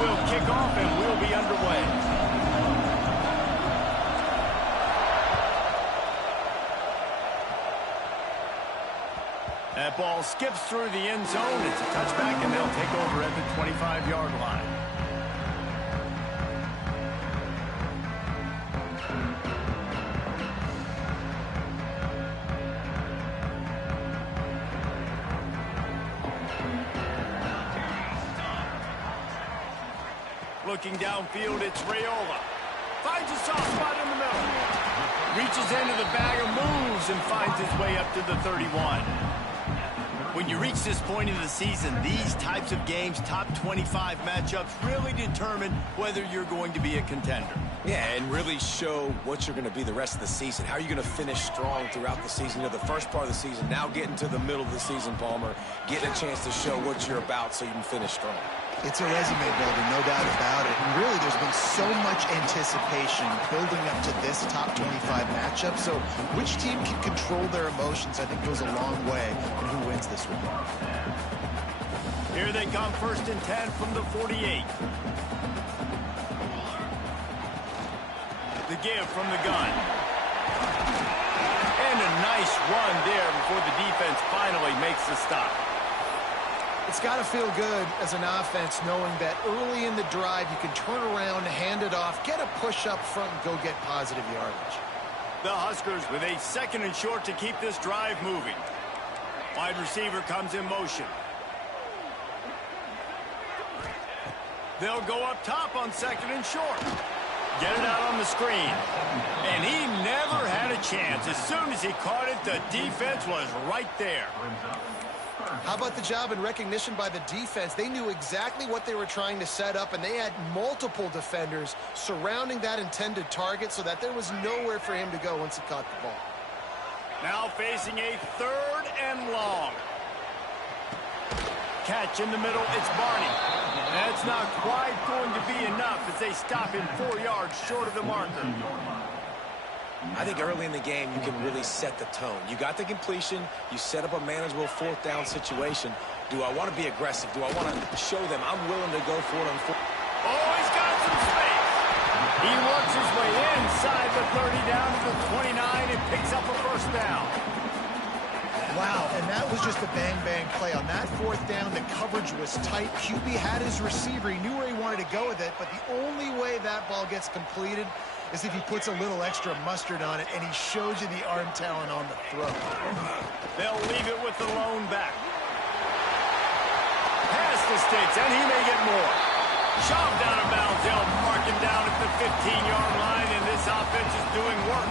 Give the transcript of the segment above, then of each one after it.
will kick off and we'll be underway. That ball skips through the end zone. It's a touchback, and they'll take over at the 25-yard line. Looking downfield, it's Raiola. Finds a soft spot in the middle. Reaches into the bag and moves and finds his way up to the 31. When you reach this point in the season, these types of games, top 25 matchups, really determine whether you're going to be a contender. Yeah, and really show what you're going to be the rest of the season. How are you going to finish strong throughout the season? You know, the first part of the season, now getting to the middle of the season, Palmer, getting a chance to show what you're about so you can finish strong. It's a resume builder, no doubt about it. And really, there's been so much anticipation building up to this top 25 matchup. So which team can control their emotions, I think, goes a long way in who wins this one. Here they come, 1st and 10 from the 48. The give from the gun. And a nice run there before the defense finally makes the stop. It's got to feel good as an offense knowing that early in the drive you can turn around, hand it off, get a push up front, and go get positive yardage. The Huskers with a 2nd and short to keep this drive moving. Wide receiver comes in motion. They'll go up top on 2nd and short. Get it out on the screen. And he never had a chance. As soon as he caught it, the defense was right there. How about the job and recognition by the defense? They knew exactly what they were trying to set up, and they had multiple defenders surrounding that intended target so that there was nowhere for him to go once he caught the ball. Now facing a 3rd and long. Catch in the middle, it's Barney. That's not quite going to be enough as they stop him 4 yards short of the marker. I think early in the game, you can really set the tone. You got the completion. You set up a manageable 4th down situation. Do I want to be aggressive? Do I want to show them I'm willing to go for it on 4th? Oh, he's got some space. He works his way inside the 30 down to the 29 and picks up a 1st down. Wow, and that was just a bang-bang play. On that 4th down, the coverage was tight. QB had his receiver. He knew where he wanted to go with it, but the only way that ball gets completed is if he puts a little extra mustard on it, and he shows you the arm talent on the throw. They'll leave it with the lone back. Pass the sticks, and he may get more. Shoved out of bounds. They'll mark him down at the 15-yard line, and this offense is doing work.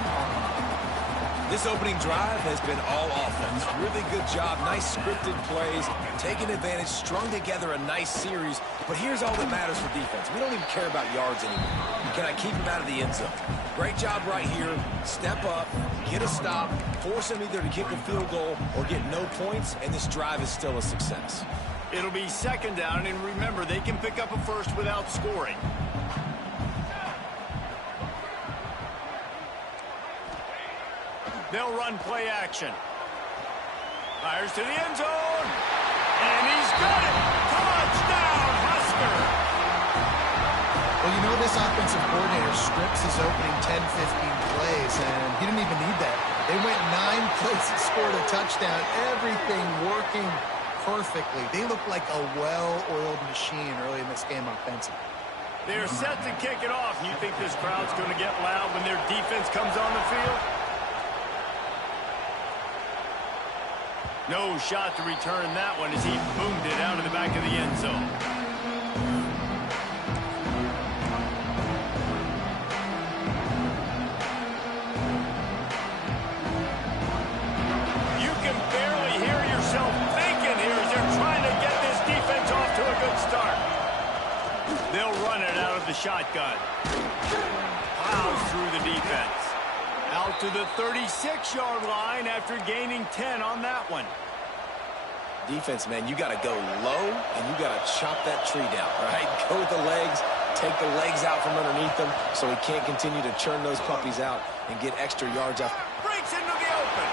This opening drive has been all offense. Really good job. Nice scripted plays. Taking advantage. Strung together a nice series. But here's all that matters for defense. We don't even care about yards anymore. Can I keep him out of the end zone? Great job right here. Step up. Get a stop. Force him either to kick a field goal or get no points. And this drive is still a success. It'll be 2nd down. And remember, they can pick up a 1st without scoring. They'll run play action. Fires to the end zone. And he's got it. Touchdown, Husker. Well, you know, this offensive coordinator scripts his opening 10, 15 plays, and he didn't even need that. They went 9 plays and scored a touchdown. Everything working perfectly. They look like a well-oiled machine early in this game offensively. They're set to kick it off. You think this crowd's going to get loud when their defense comes on the field? No shot to return that one as he boomed it out of the back of the end zone. You can barely hear yourself thinking here as they're trying to get this defense off to a good start. They'll run it out of the shotgun. Plows through the defense. Out to the 36-yard line after gaining 10 on that one. Defense, man, you got to go low, and you got to chop that tree down, right? Go with the legs, take the legs out from underneath them so he can't continue to churn those puppies out and get extra yards out. Breaks into the open.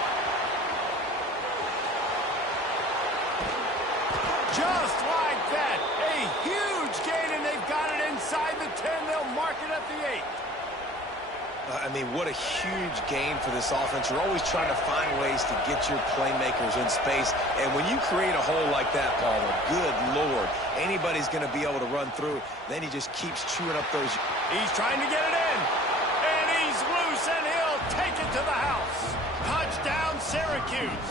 Just like that. A huge gain, and they've got it second at the 8. I mean, what a huge game for this offense. You're always trying to find ways to get your playmakers in space. And when you create a hole like that, Paul, good Lord, anybody's going to be able to run through. Then he just keeps chewing up those. He's trying to get it in. And he's loose, and he'll take it to the house. Touchdown, Syracuse.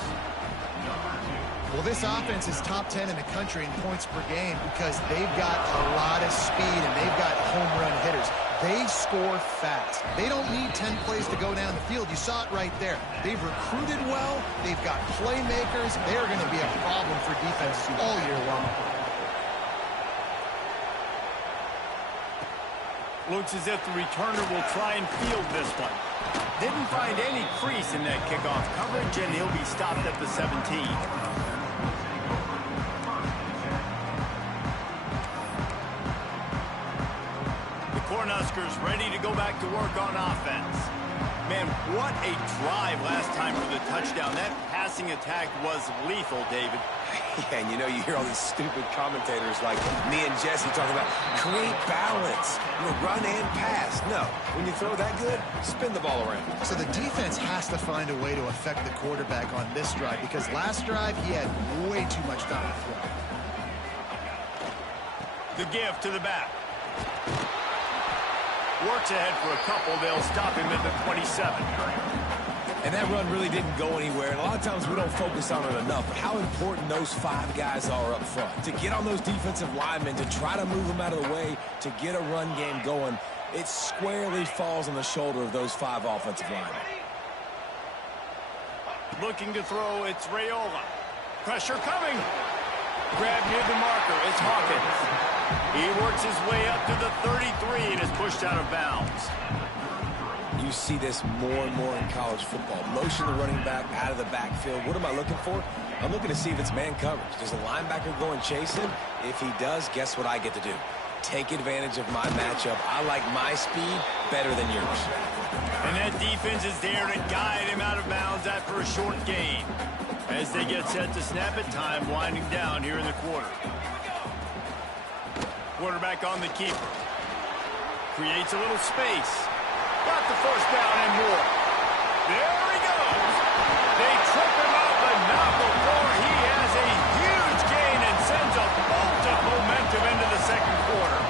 Well, this offense is top 10 in the country in points per game because they've got a lot of speed and they've got home run hitters. They score fast. They don't need 10 plays to go down the field. You saw it right there. They've recruited well. They've got playmakers. They are going to be a problem for defense all year long. Looks as if the returner will try and field this one. Didn't find any crease in that kickoff coverage, and he'll be stopped at the 17. Cornhuskers ready to go back to work on offense. Man, what a drive last time for the touchdown. That passing attack was lethal, David. Yeah, and you hear all these stupid commentators like me and Jesse talking about create balance, run and pass. No, when you throw that good, spin the ball around. So the defense has to find a way to affect the quarterback on this drive because last drive he had way too much time to throw. The give to the back. Works ahead for a couple. They'll stop him at the 27. And that run really didn't go anywhere. And a lot of times we don't focus on it enough. But how important those 5 guys are up front. To get on those defensive linemen, to try to move them out of the way, to get a run game going, it squarely falls on the shoulder of those 5 offensive linemen. Looking to throw, it's Raiola. Pressure coming. Grab near the marker. It's Hawkins. He works his way up to the 33 and is pushed out of bounds. You see this more and more in college football. Motion the running back out of the backfield. What am I looking for? I'm looking to see if it's man coverage. Does the linebacker go and chase him? If he does, guess what I get to do? Take advantage of my matchup. I like my speed better than yours. And that defense is there to guide him out of bounds after a short gain. As they get set to snap it, time winding down here in the quarter. Quarterback on the keeper. Creates a little space. Got the first down and more. There he goes. They trip him up, but not before he has a huge gain and sends a bolt of momentum into the second quarter.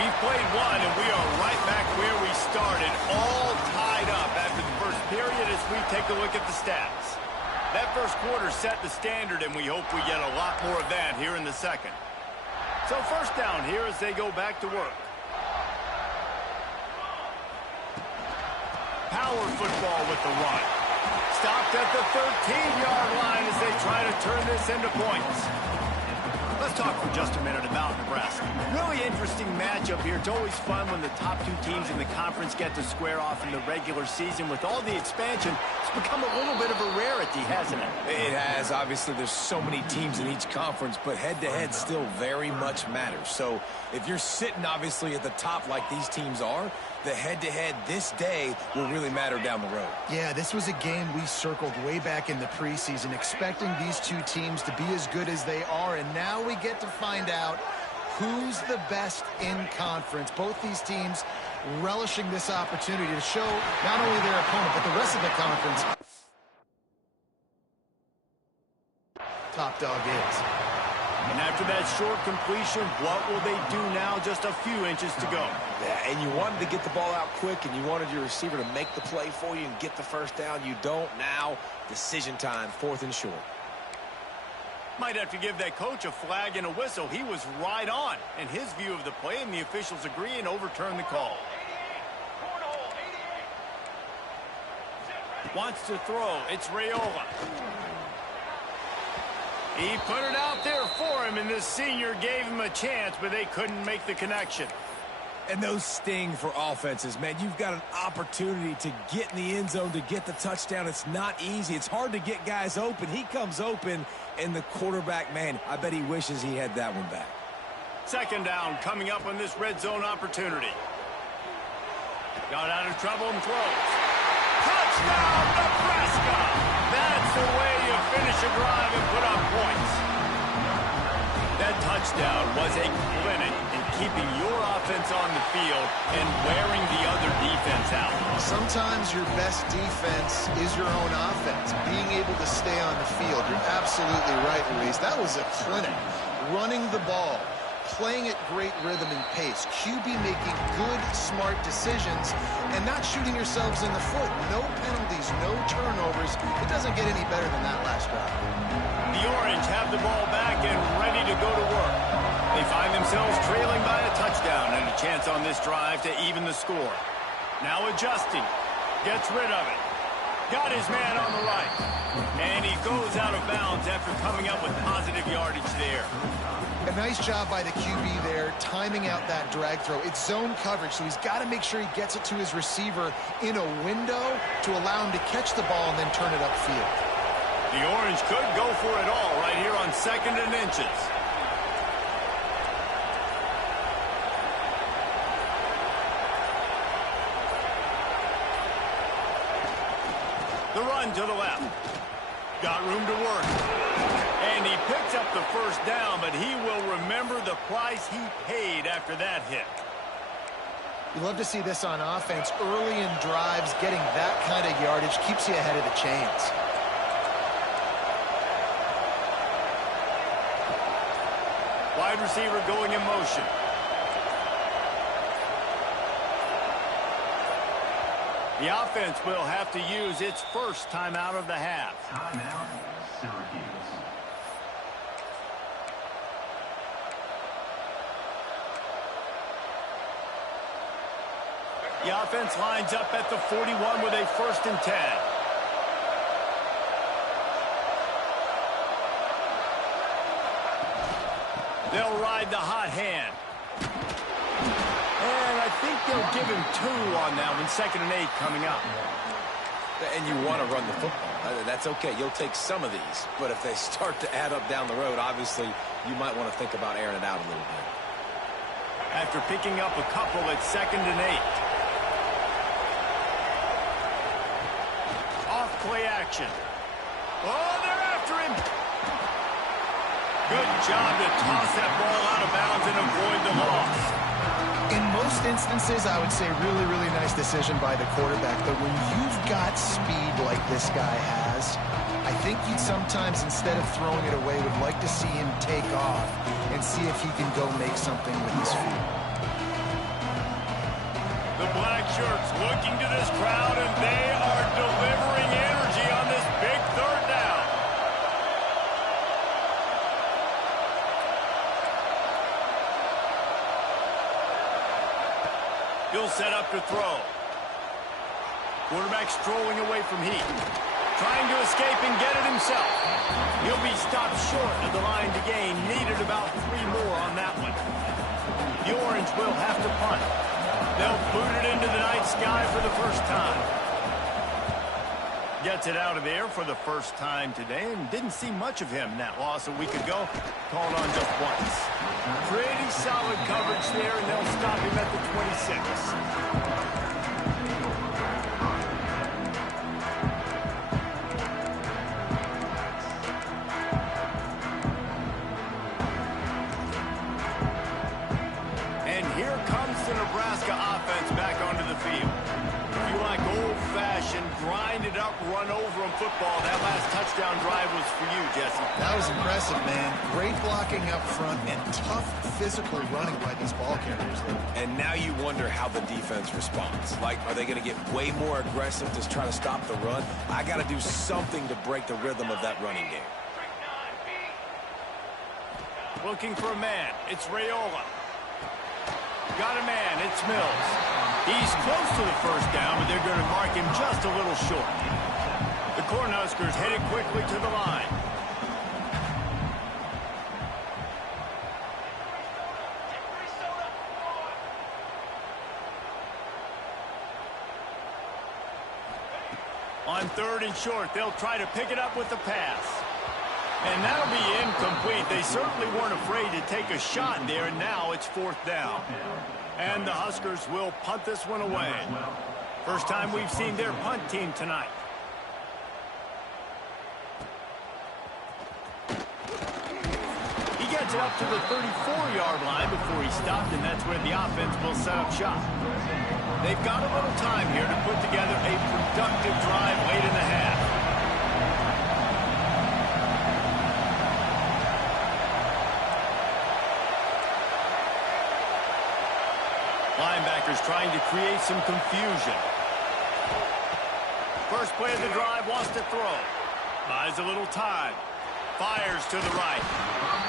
We've played one, and we are right back where we started, all tied up after the first period as we take a look at the stats. That first quarter set the standard, and we hope we get a lot more of that here in the second. So first down here as they go back to work. Power football with the run. Stopped at the 13-yard line as they try to turn this into points. Let's talk for just a minute about Nebraska. Really interesting matchup here. It's always fun when the top 2 teams in the conference get to square off in the regular season. With all the expansion, it's become a little bit of a rarity, hasn't it? It has. Obviously, there's so many teams in each conference, but head-to-head still very much matters. So if you're sitting, obviously, at the top like these teams are, the head-to-head this day will really matter down the road. Yeah, this was a game we circled way back in the preseason, expecting these 2 teams to be as good as they are, and now we get to find out who's the best in conference. Both these teams relishing this opportunity to show not only their opponent, but the rest of the conference top dog is. And after that short completion, what will they do now? Just a few inches to go. Yeah, and you wanted to get the ball out quick, and you wanted your receiver to make the play for you and get the first down. You don't now. Decision time, 4th and short. Might have to give that coach a flag and a whistle. He was right on in his view of the play, and the officials agree and overturn the call. Wants to throw. It's Raiola. He put it out there for him, and this senior gave him a chance, but they couldn't make the connection. And those sting for offenses, man. You've got an opportunity to get in the end zone, to get the touchdown. It's not easy. It's hard to get guys open. He comes open, and the quarterback, man, I bet he wishes he had that one back. Second down coming up on this red zone opportunity. Got out of trouble and throws. Touchdown, Nebraska! That's the way you finish a drive and put up points. That touchdown was a clinic in keeping your offense on the field and wearing the other defense out. Sometimes your best defense is your own offense. Being able to stay on the field. You're absolutely right, Luis. That was a clinic. Running the ball, playing at great rhythm and pace. QB making good, smart decisions and not shooting yourselves in the foot. No penalties, no turnovers. It doesn't get any better than that last drive. The Orange have the ball back and ready to go to work. They find themselves trailing by a touchdown and a chance on this drive to even the score. Now adjusting. Gets rid of it. Got his man on the right. And he goes out of bounds after coming up with positive yardage there. A nice job by the QB there, timing out that drag throw. It's zone coverage, so he's got to make sure he gets it to his receiver in a window to allow him to catch the ball and then turn it upfield. The Orange could go for it all right here on 2nd and inches. The run to the left. Got room to work. And he picks up the first down, but he will remember the price he paid after that hit. You love to see this on offense. Early in drives, getting that kind of yardage keeps you ahead of the chains. Wide receiver going in motion. The offense will have to use its first timeout of the half. Timeout, Syracuse. The offense lines up at the 41 with a 1st and 10. They'll ride the hot hand. And I think they'll give him 2 on that one. 2nd and 8 coming up. And you want to run the football. That's okay. You'll take some of these. But if they start to add up down the road, obviously, you might want to think about airing it out a little bit. After picking up a couple at 2nd and 8. Off play action. Oh, they're after him. Good job to toss that ball out of bounds and avoid the loss. In most instances, I would say really, really nice decision by the quarterback. But when you've got speed like this guy has, I think you'd sometimes, instead of throwing it away, would like to see him take off and see if he can go make something with his feet. The black shirts looking to this crowd, and they are delivering energy on this big 3rd down. He'll set up to throw. Quarterback strolling away from heat. Trying to escape and get it himself. He'll be stopped short of the line to gain. Needed about 3 more on that one. The Orange will have to punt. They'll boot it into the night sky for the first time. Gets it out of there for the first time today, and didn't see much of him in that loss a week ago. Called on just once. Pretty solid coverage there, and they'll stop him at the 26. And here comes the Nebraska offense back onto the field. If you like old-fashioned, grind-it-up, run-over-'em football, that last touchdown drive was for you, Jesse. That was impressive, man. Great blocking up front and tough physical running by these ball carriers. And now you wonder how the defense responds. Like, are they going to get way more aggressive to try to stop the run? I got to do something to break the rhythm of that running game. Looking for a man. It's Raiola. Got a man. It's Mills. He's close to the first down, but they're going to mark him just a little short. The Cornhuskers headed quickly to the line. On 3rd and short, they'll try to pick it up with the pass. And that'll be incomplete. They certainly weren't afraid to take a shot there, and now it's 4th down. And the Huskers will punt this one away. First time we've seen their punt team tonight. He gets brings it up to the 34-yard line before he stopped, and that's where the offense will set up shop. They've got a little time here to put together a productive drive late in the half. Linebackers trying to create some confusion. First play of the drive, wants to throw. Buys a little time. Fires to the right.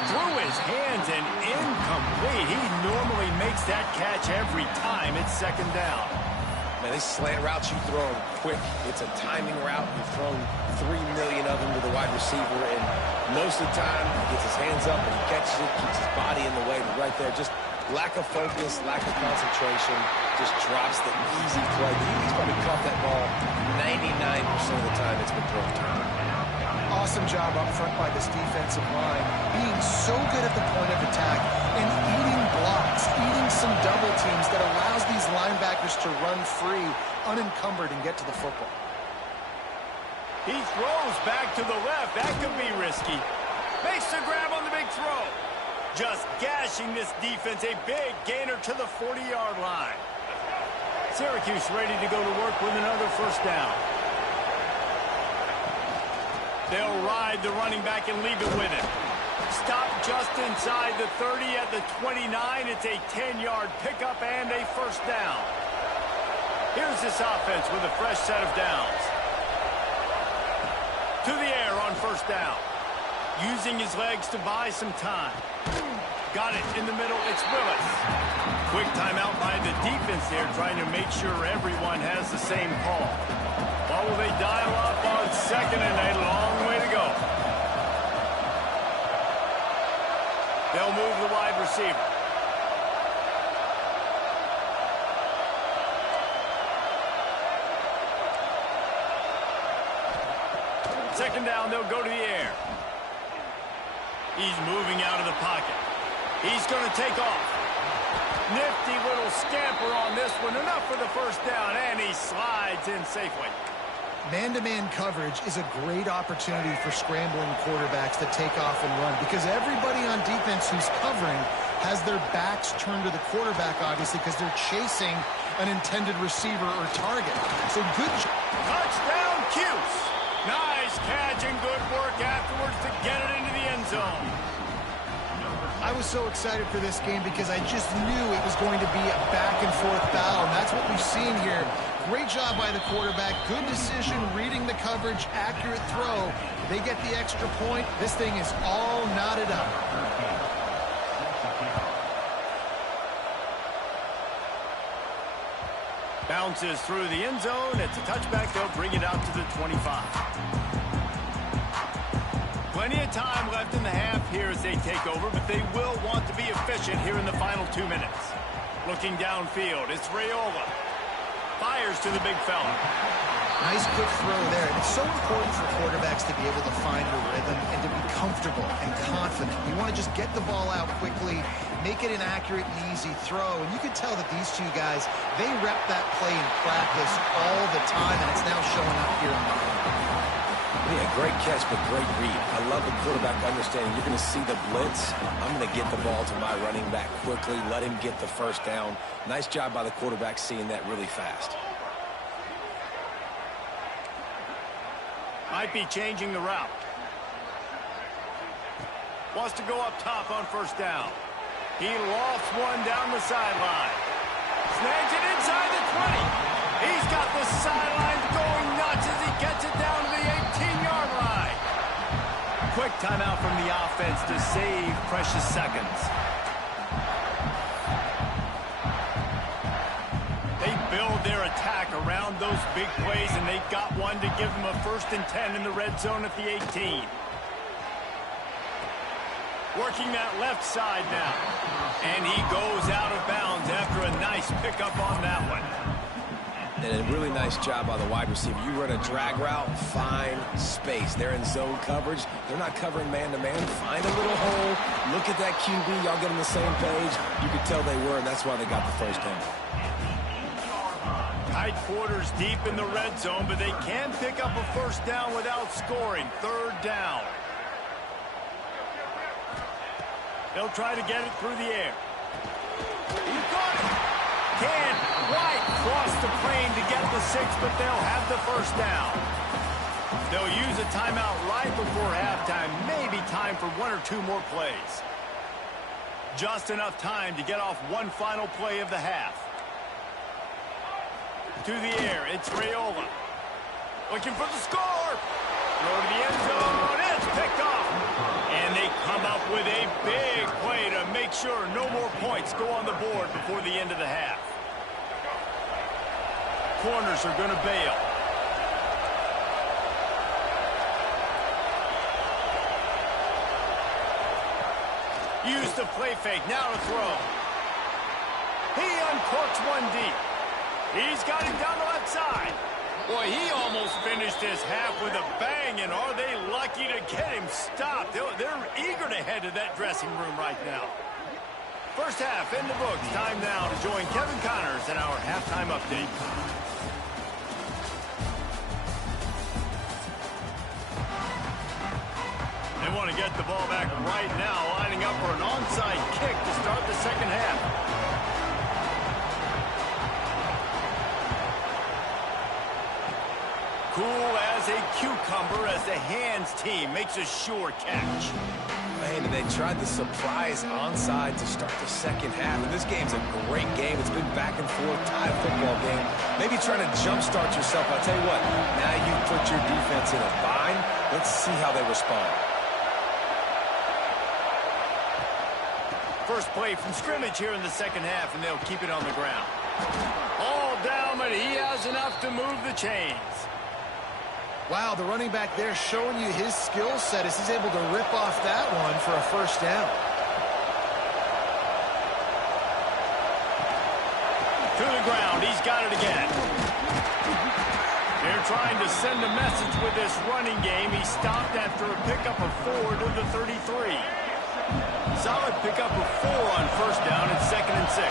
Through his hands and incomplete. He normally makes that catch every time. It's second down. Man, these slant routes you throw them quick. It's a timing route. You've thrown 3 million of them to the wide receiver, and most of the time he gets his hands up and he catches it, keeps his body in the way. But right there, just lack of focus, lack of concentration, just drops the easy play. He's probably caught that ball 99% of the time it's been thrown to him. Awesome job up front by this defensive line, being so good at the point of attack and eating blocks, eating some double teams that allows these linebackers to run free, unencumbered, and get to the football. He throws back to the left. That could be risky. Makes the grab on the big throw. Just gashing this defense, a big gainer to the 40-yard line. Syracuse ready to go to work with another first down. They'll ride the running back and leave it with him. Stop just inside the 30 at the 29. It's a 10-yard pickup and a first down. Here's this offense with a fresh set of downs. To the air on first down. Using his legs to buy some time. Got it in the middle. It's Willis. Quick timeout by the defense there, trying to make sure everyone has the same call. What will they dial up on second and a long way to go? They'll move the wide receiver. Second down, they'll go to the air. He's moving out of the pocket. He's going to take off. Nifty little scamper on this one. Enough for the first down, and he slides in safely. Man-to-man coverage is a great opportunity for scrambling quarterbacks to take off and run, because everybody on defense who's covering has their backs turned to the quarterback, obviously, because they're chasing an intended receiver or target. So good job. Touchdown, Cuse. Nice catch and good work afterwards to get it into the end zone. I was so excited for this game because I just knew it was going to be a back-and-forth battle, and that's what we've seen here. Great job by the quarterback. Good decision, reading the coverage, accurate throw. They get the extra point. This thing is all knotted up. Bounces through the end zone. It's a touchback. They'll bring it out to the 25. Plenty of time left in the half here as they take over, but they will want to be efficient here in the final 2 minutes. Looking downfield, it's Raiola. Fires to the big fella. Nice quick throw there. It's so important for quarterbacks to be able to find a rhythm and to be comfortable and confident. You want to just get the ball out quickly, make it an accurate and easy throw. And you can tell that these two guys, they rep that play in practice all the time, and it's now showing up here on the field. Yeah, great catch, but great read. I love the quarterback understanding. You're going to see the blitz. I'm going to get the ball to my running back quickly, let him get the first down. Nice job by the quarterback seeing that really fast. Might be changing the route. Wants to go up top on first down. He lofts one down the sideline. Snags it inside the 20. He's got the sidelines going nuts as he gets it down to the 18-yard line. Quick timeout from the offense to save precious seconds. They build their attack around those big plays, and they got one to give them a 1st and 10 in the red zone at the 18. Working that left side now. And he goes out of bounds after a nice pickup on that one. And a really nice job by the wide receiver. You run a drag route, find space. They're in zone coverage. They're not covering man-to-man. Find a little hole. Look at that QB. Y'all get on the same page. You could tell they were, and that's why they got the first down. Tight quarters deep in the red zone, but they can pick up a first down without scoring. 3rd down. They'll try to get it through the air. He got it. Can't quite cross the plane to get the 6, but they'll have the first down. They'll use a timeout right before halftime. Maybe time for 1 or 2 more plays. Just enough time to get off one final play of the half. To the air, it's Raiola. Looking for the score. Throw to the end zone. It's picked off. And they come up with a big play to make sure no more points go on the board before the end of the half. Corners are going to bail. Use the play fake. Now to throw. He uncorks one deep. He's got him down the left side. Boy, he almost finished this half with a bang, and are they lucky to get him stopped? They're eager to head to that dressing room right now. First half in the books. Time now to join Kevin Connors in our halftime update. They want to get the ball back right now, lining up for an onside kick to start the second half. Cool as a cucumber as the hands team makes a sure catch. Man, they tried the surprise onside to start the second half. And this game's a great game. It's been back and forth, tied football game. Maybe trying to jumpstart yourself. I'll tell you what, now you put your defense in a bind. Let's see how they respond. First play from scrimmage here in the second half, and they'll keep it on the ground. All down, but he has enough to move the chains. Wow, the running back there showing you his skill set as he's able to rip off that one for a first down. To the ground, he's got it again. They're trying to send a message with this running game. He stopped after a pickup of 4 to the 33. Solid pickup of 4 on first down and 2nd and 6.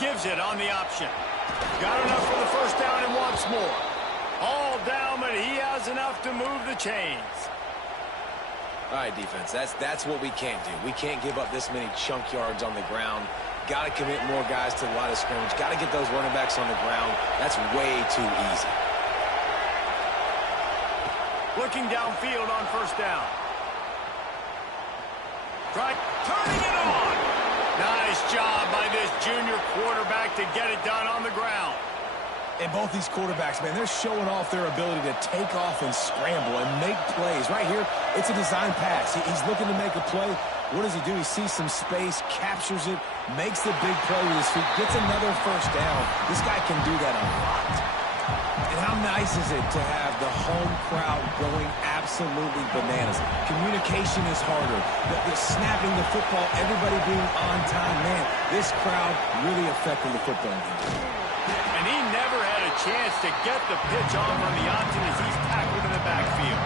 Gives it on the option. Got enough for the first down and wants more. All down, but he has enough to move the chains. All right, defense, that's what we can't do. We can't give up this many chunk yards on the ground. Got to commit more guys to the line of scrimmage. Got to get those running backs on the ground. That's way too easy. Looking downfield on first down. Turning it on. Nice job by this junior quarterback to get it done on the ground. And both these quarterbacks, man, they're showing off their ability to take off and scramble and make plays. Right here, it's a design pass. He's looking to make a play. What does he do? He sees some space, captures it, makes the big play with his feet, gets another first down. This guy can do that a lot. And how nice is it to have the home crowd going absolutely bananas? Communication is harder. The snapping the football, everybody being on time. Man, this crowd really affecting the football game. And he never had a chance to get the pitch off on the option as he's tackled in the backfield.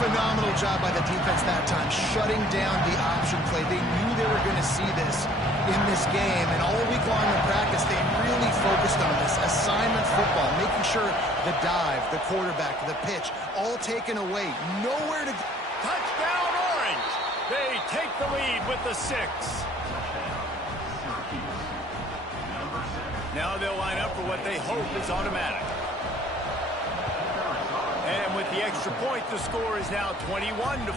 Phenomenal job by the defense that time, shutting down the option play. They knew they were going to see this in this game, and all week long in practice, they really focused on this assignment football, making sure the dive, the quarterback, the pitch, all taken away. Nowhere to go. Touchdown, Orange! They take the lead with the 6. Now they'll line up for what they hope is automatic. And with the extra point, the score is now 21-14.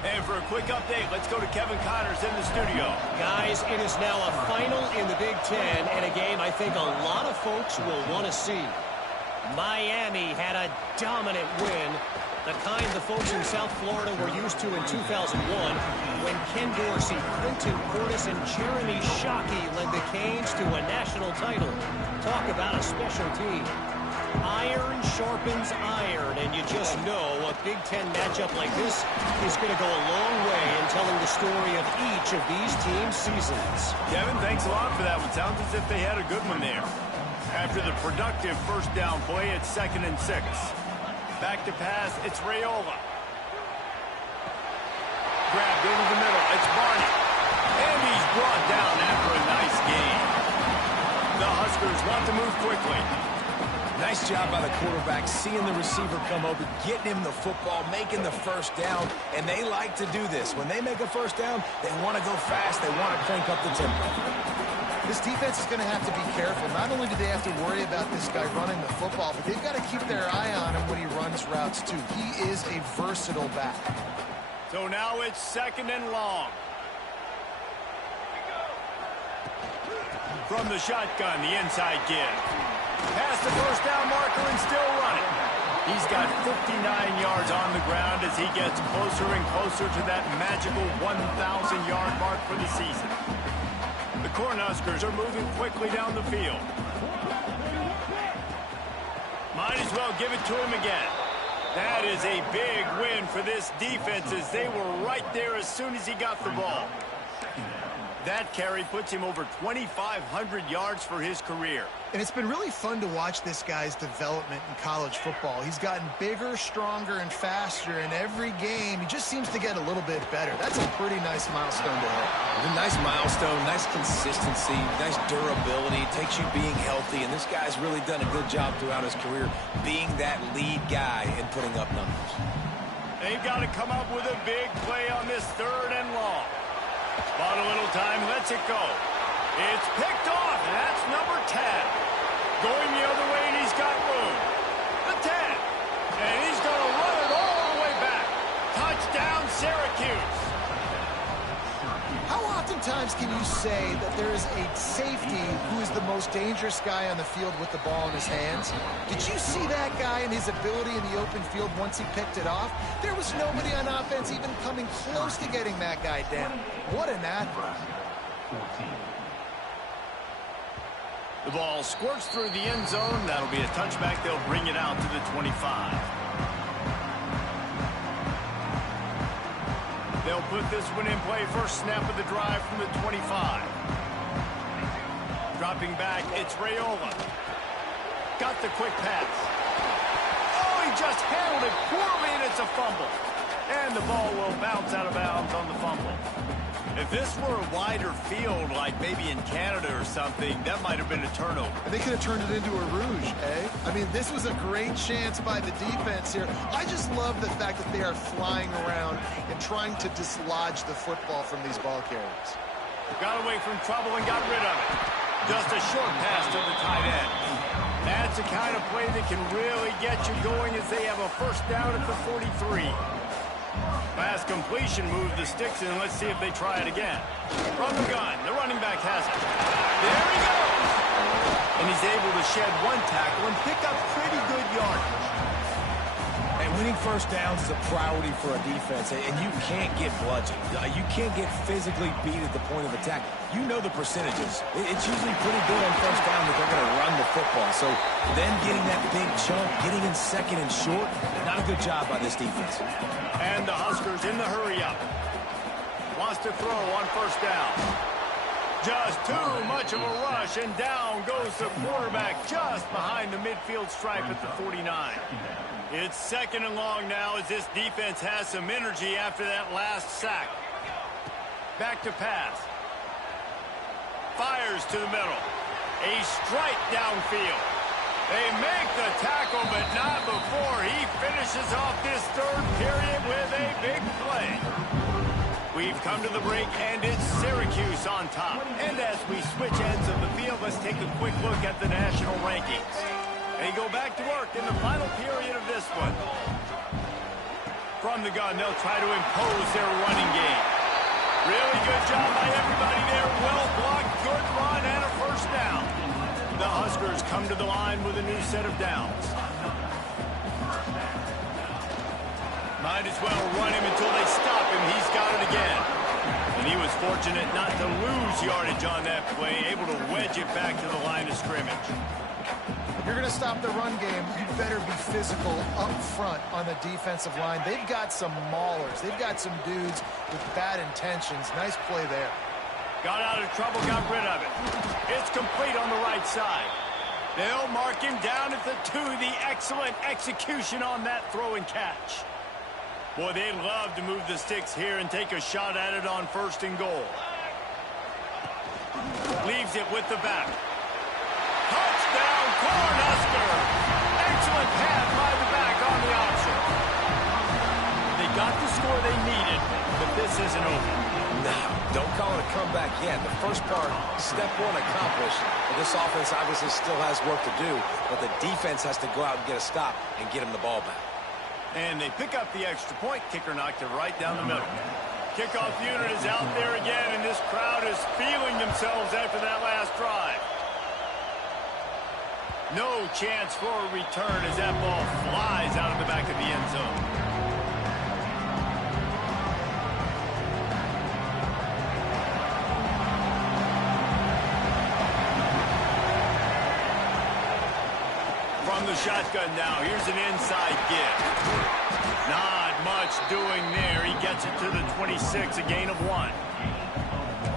And for a quick update, let's go to Kevin Connors in the studio. Guys, it is now a final in the Big Ten, and a game I think a lot of folks will want to see. Miami had a dominant win, the kind the folks in South Florida were used to in 2001, when Ken Dorsey, Quentin Portis, and Jeremy Shockey led the Canes to a national title. Talk about a special team. Iron sharpens iron, and you just know a Big Ten matchup like this is going to go a long way in telling the story of each of these teams' seasons. Kevin, thanks a lot for that one. Sounds as if they had a good one there. After the productive first down play, it's 2nd and 6. Back to pass, it's Raiola. Grabbed into the middle, it's Barney. And he's brought down after a nice gain. The Huskers want to move quickly. Nice job by the quarterback, seeing the receiver come over, getting him the football, making the first down, and they like to do this. When they make a first down, they want to go fast, they want to crank up the tempo. This defense is going to have to be careful. Not only do they have to worry about this guy running the football, but they've got to keep their eye on him when he runs routes too. He is a versatile back. So now it's 2nd and long. From the shotgun, the inside give. Past the first down marker and still running. He's got 59 yards on the ground as he gets closer and closer to that magical 1,000-yard mark for the season. The Cornhuskers are moving quickly down the field. Might as well give it to him again. That is a big win for this defense as they were right there as soon as he got the ball. That carry puts him over 2,500 yards for his career. And it's been really fun to watch this guy's development in college football. He's gotten bigger, stronger, and faster in every game. He just seems to get a little bit better. That's a pretty nice milestone to hit. A nice milestone, nice consistency, nice durability. It takes you being healthy, and this guy's really done a good job throughout his career being that lead guy and putting up numbers. They've got to come up with a big play on this 3rd and long. Bought a little time, lets it go. It's picked off, and that's number 10. Going the other way, and he's got room. The 10. And he's going to run it all the way back. Touchdown, Syracuse. How oftentimes can you say that there is a safety who is the most dangerous guy on the field with the ball in his hands? Did you see that guy and his ability in the open field once he picked it off? There was nobody on offense even coming close to getting that guy down. What an athlete. The ball squirts through the end zone. That'll be a touchback. They'll bring it out to the 25. They'll put this one in play. First snap of the drive from the 25. Dropping back, it's Raiola. Got the quick pass. Oh, he just handled it poorly, and it's a fumble. And the ball will bounce out of bounds on the fumble. If this were a wider field, like maybe in Canada or something, that might have been a turnover. And they could have turned it into a rouge, eh? I mean, this was a great chance by the defense here. I just love the fact that they are flying around and trying to dislodge the football from these ball carriers. Got away from trouble and got rid of it. Just a short pass to the tight end. That's the kind of play that can really get you going as they have a first down at the 43. Pass completion, move the sticks, and let's see if they try it again. From the gun, the running back has it. There he goes! And he's able to shed one tackle and pick up pretty good yardage. And winning first downs is a priority for a defense, and you can't get bludgeoned. You can't get physically beat at the point of attack. You know the percentages. It's usually pretty good on first down that they're going to run the football. So then getting that big chunk, getting in second and short, not a good job by this defense. And the Huskers in the hurry-up. Wants to throw on first down. Just too much of a rush, and down goes the quarterback just behind the midfield stripe at the 49. It's 2nd and long now as this defense has some energy after that last sack. Back to pass. Fires to the middle. A strike downfield. They make the tackle, but not before he finishes off this 3rd period with a big play. We've come to the break, and it's Syracuse on top. And as we switch ends of the field, let's take a quick look at the national rankings. They go back to work in the final period of this one. From the gun, they'll try to impose their running game. Really good job by everybody there. Well blocked, good run, and a first down. The Huskers come to the line with a new set of downs. Might as well run him until they stop him. He's got it again. And he was fortunate not to lose yardage on that play, able to wedge it back to the line of scrimmage. If you're going to stop the run game, you better be physical up front on the defensive line. They've got some maulers. They've got some dudes with bad intentions. Nice play there. Got out of trouble, got rid of it. It's complete on the right side. They'll mark him down at the 2. The excellent execution on that throw and catch. Boy, they'd love to move the sticks here and take a shot at it on 1st and goal. Leaves it with the back. Touchdown, Cornhuskers! score they needed, but this isn't over. No, don't call it a comeback yet. The first part, step one accomplished. But this offense obviously still has work to do, but the defense has to go out and get a stop and get him the ball back. And they pick up the extra point. Kicker knocked it right down the middle. Kickoff unit is out there again, and this crowd is feeling themselves after that last drive. No chance for a return as that ball flies out of the back of the end zone. From the shotgun now, here's an inside give. Not much doing there. He gets it to the 26, a gain of 1.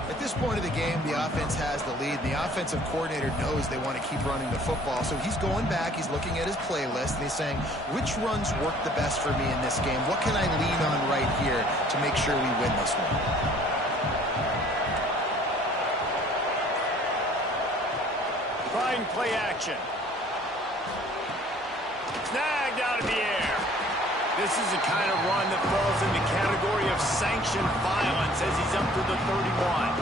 At this point of the game, the offense has the lead. The offensive coordinator knows they want to keep running the football. So he's going back, he's looking at his playlist, and he's saying, which runs work the best for me in this game? What can I lean on right here to make sure we win this one? Trying play action. Snagged out of the air. This is the kind of run that falls in the category of sanctioned violence as he's up to the 31.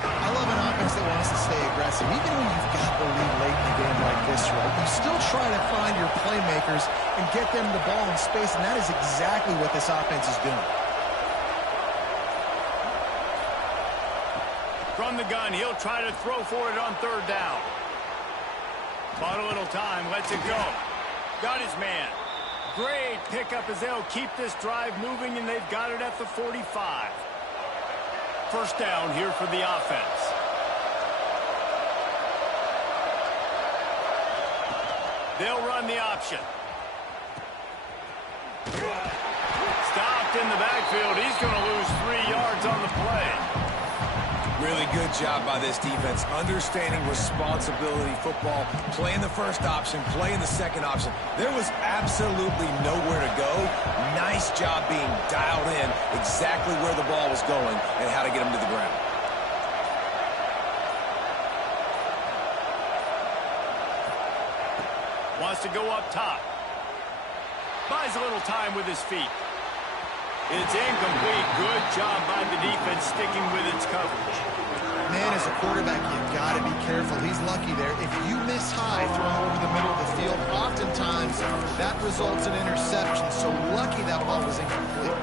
I love an offense that wants to stay aggressive. Even when you've got the lead late in the game like this, right, you still try to find your playmakers and get them the ball in space, and that is exactly what this offense is doing. From the gun, he'll try to throw for it on 3rd down. Bought a little time, lets it go. Got his man. Great pickup as they'll keep this drive moving, and they've got it at the 45. First down here for the offense. They'll run the option. Stopped in the backfield. He's going to lose 3 yards on the play. Really good job by this defense, understanding responsibility football, playing the first option, playing the second option. There was absolutely nowhere to go. Nice job being dialed in exactly where the ball was going and how to get him to the ground. Wants to go up top. Buys a little time with his feet. It's incomplete. Good job by the defense sticking with its coverage. Man, as a quarterback, you've got to be careful. He's lucky there. If you miss high throwing over the middle of the field, oftentimes that results in interception. So lucky that ball was incomplete.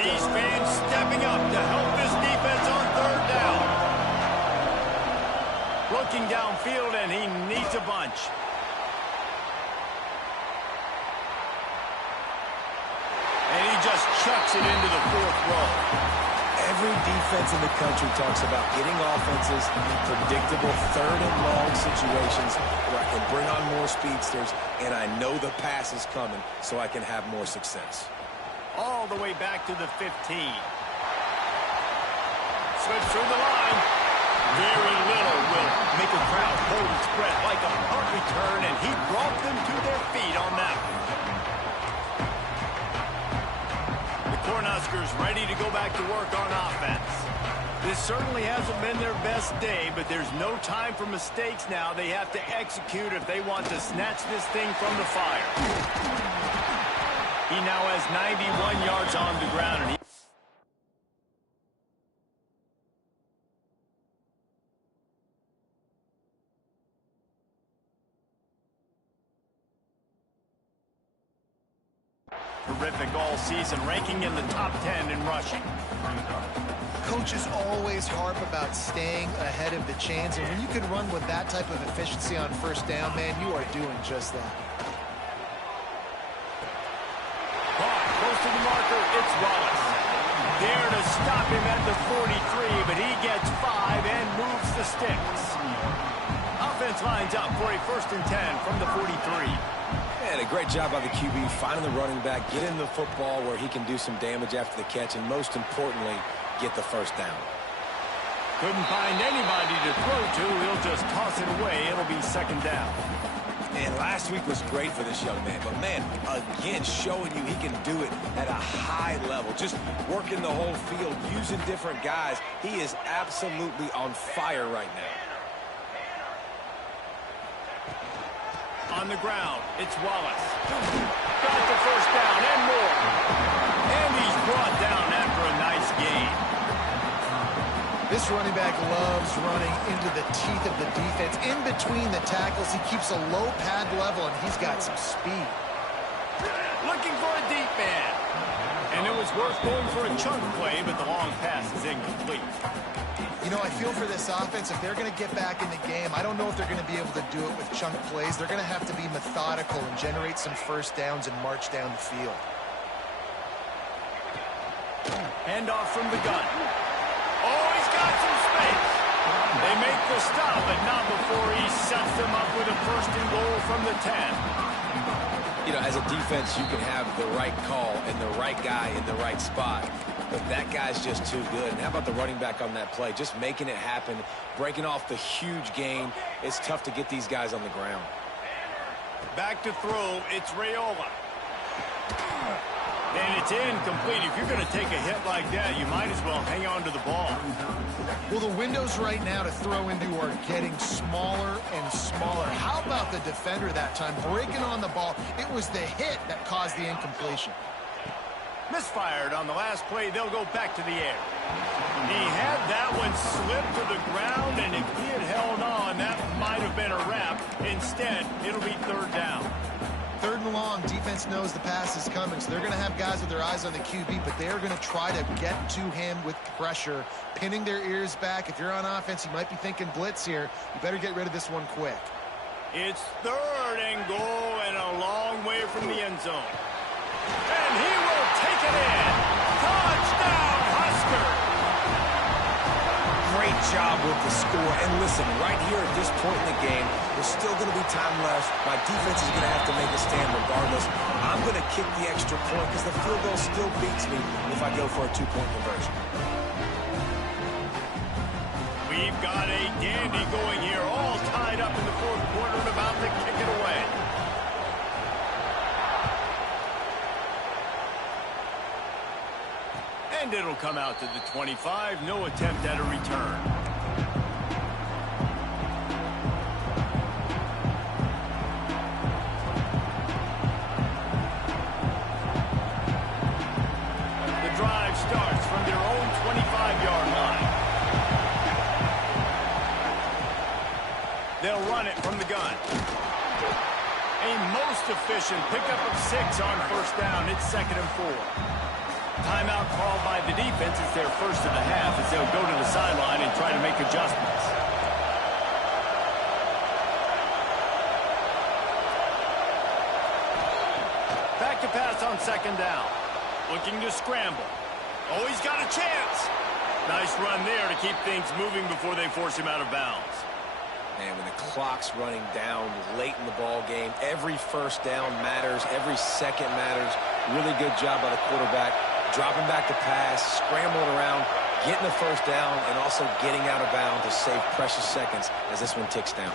These fans stepping up to help this defense on 3rd down. Looking downfield, and he needs a bunch. And he just chucks it into the 4th row. Every defense in the country talks about getting offenses in predictable 3rd and long situations where I can bring on more speedsters, and I know the pass is coming, so I can have more success. All the way back to the 15. Switch through the line. Very little will make a crowd hold its breath like a punt return, and he brought them to their feet on that one. Cornhuskers ready to go back to work on offense. This certainly hasn't been their best day, but there's no time for mistakes now. They have to execute if they want to snatch this thing from the fire. He now has 91 yards on the ground, and terrific all season, ranking in the top 10 in rushing. Coaches always harp about staying ahead of the chains, and when you can run with that type of efficiency on 1st down, man, you are doing just that. Close to the marker, it's Wallace. There to stop him at the 43, but he gets 5 and moves the sticks. Offense lines up for a 1st and 10 from the 43. And a great job by the QB finding the running back, getting the football where he can do some damage after the catch, and most importantly, get the 1st down. Couldn't find anybody to throw to. He'll just toss it away. It'll be 2nd down. And last week was great for this young man. But, man, again, showing you he can do it at a high level. Just working the whole field, using different guys. He is absolutely on fire right now. On the ground, it's Wallace. Got the first down and more. And he's brought down after a nice gain. This running back loves running into the teeth of the defense. In between the tackles, he keeps a low pad level, and he's got some speed. Looking for a deep man. And it was worth going for a chunk play, but the long pass is incomplete. You know, I feel for this offense, if they're going to get back in the game, I don't know if they're going to be able to do it with chunk plays. They're going to have to be methodical and generate some first downs and march down the field. Handoff from the gun. Oh, he's got some space. They make the stop, but not before he sets them up with a first and goal from the 10. You know, as a defense, you can have the right call and the right guy in the right spot, but that guy's just too good. And how about the running back on that play? Just making it happen, breaking off the huge gain. It's tough to get these guys on the ground. Back to throw, it's Raiola. And it's incomplete. If you're going to take a hit like that, you might as well hang on to the ball. Well, the windows right now to throw into are getting smaller and smaller. How about the defender that time breaking on the ball? It was the hit that caused the incompletion. Misfired on the last play. They'll go back to the air. He had that one slip to the ground, and if he had held on, that might have been a wrap. Instead, it'll be third down. Third and long, defense knows the pass is coming, so they're going to have guys with their eyes on the QB, but they're going to try to get to him with pressure, pinning their ears back. If you're on offense, you might be thinking blitz here. You better get rid of this one quick. It's third and goal and a long way from the end zone. And he will take it in. Touchdown, Husker! Great job with the score. And listen, right here at this point in the game, there's still going to be time left. My defense is going to have to make a stand regardless. I'm going to kick the extra point because the field goal still beats me if I go for a two-point conversion. We've got a dandy going here, all tied up in the fourth quarter and about to kick it away. And it'll come out to the 25. No attempt at a return. The drive starts from their own 25-yard line. They'll run it from the gun. A most efficient pickup of 6 on first down. It's 2nd and 4. Timeout called by the defense. It's their first of the half as they'll go to the sideline and try to make adjustments. Back to pass on 2nd down. Looking to scramble. Oh, he's got a chance. Nice run there to keep things moving before they force him out of bounds. And when the clock's running down late in the ball game, every first down matters. Every second matters. Really good job by the quarterback. Dropping back to pass, scrambling around, getting the first down, and also getting out of bounds to save precious seconds as this one ticks down.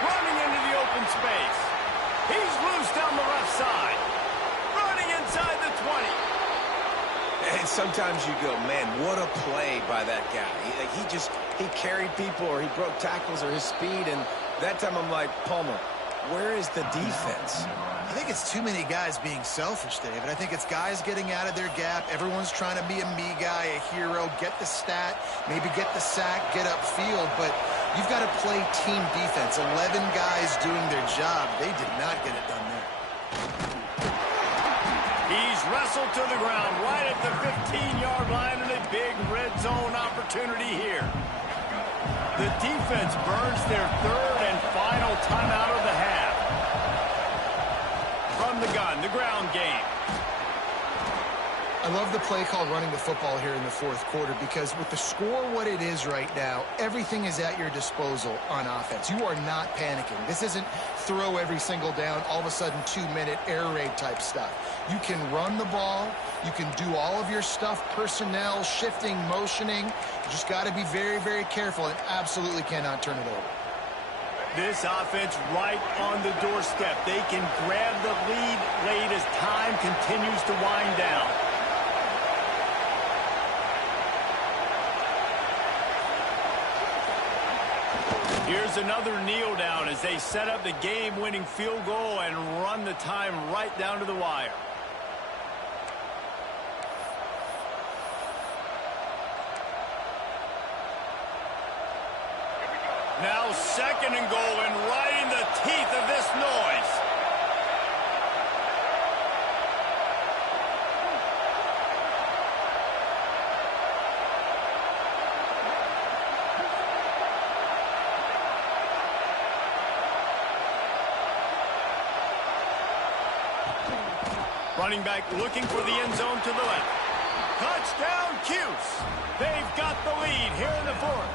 Running into the open space. He's loose down the left side. Running inside the 20. And sometimes you go, man, what a play by that guy. He carried people or he broke tackles or his speed, and that time I'm like, Palmer, where is the defense? I think it's too many guys being selfish, David. I think it's guys getting out of their gap. Everyone's trying to be a me guy, a hero, get the stat, maybe get the sack, get upfield. But you've got to play team defense. 11 guys doing their job. They did not get it done there. He's wrestled to the ground right at the 15-yard line and a big red zone opportunity here. The defense burns their third and final timeout of the half. From the gun, the ground game. I love the play called running the football here in the fourth quarter because with the score what it is right now, everything is at your disposal on offense. You are not panicking. This isn't throw every single down, all of a sudden 2-minute air raid type stuff. You can run the ball. You can do all of your stuff, personnel, shifting, motioning. You just got to be very, very careful and absolutely cannot turn it over. This offense right on the doorstep. They can grab the lead late as time continues to wind down. Here's another kneel down as they set up the game-winning field goal and run the time right down to the wire. Now 2nd and goal, and right in the teeth of this noise. Running back looking for the end zone to the left. Touchdown, Cuse. They've got the lead here in the 4th.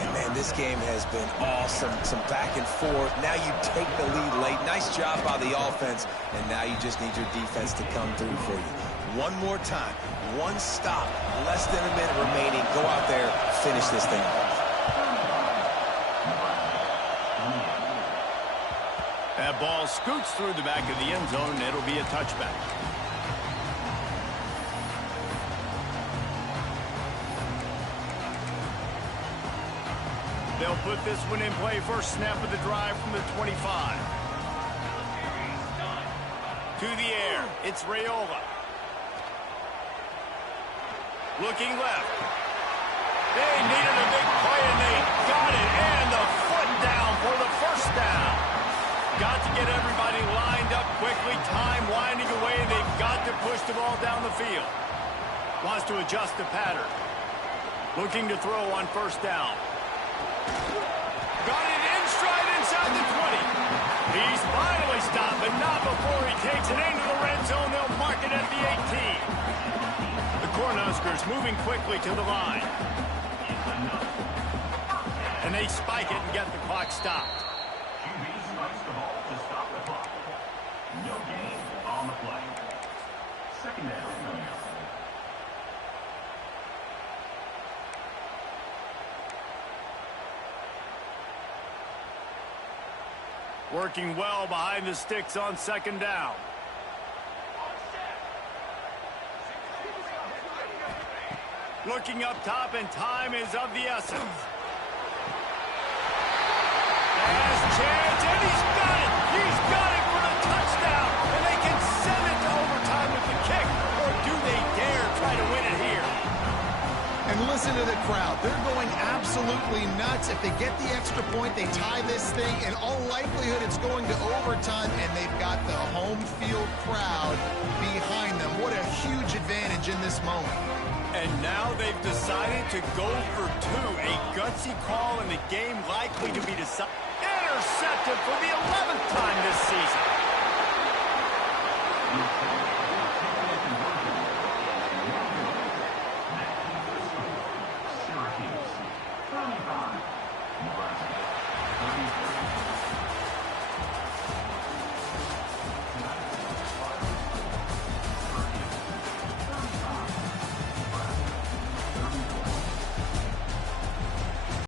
And man, this game has been awesome. Some back and forth. Now you take the lead late. Nice job by the offense. And now you just need your defense to come through for you. One more time. One stop. Less than a minute remaining. Go out there. Finish this thing off. That ball scoots through the back of the end zone, and it'll be a touchback. They'll put this one in play. First snap of the drive from the 25. To the air. It's Raiola. Looking left. They needed a big play, and they got it. And the foot down for the first down. Got to get everybody lined up quickly. Time winding away. They've got to push the ball down the field. Wants to adjust the pattern. Looking to throw on first down. Got it in stride inside the 20. He's finally stopped, but not before he takes it into the red zone. They'll mark it at the 18. The Cornhuskers moving quickly to the line. And they spike it and get the clock stopped. Strikes the ball to stop the clock. No gain on the play. 2nd down. Working well behind the sticks on 2nd down. Looking up top, and time is of the essence. Last chance, and he's got it! He's got it for the touchdown! And they can send it to overtime with the kick. Or do they dare try to win it here? And listen to the crowd. They're going absolutely nuts. If they get the extra point, they tie this thing. In all likelihood, it's going to overtime, and they've got the home field crowd behind them. What a huge advantage in this moment. And now they've decided to go for 2. A gutsy call, and the game likely to be decided. Intercepted for the 11th time this season.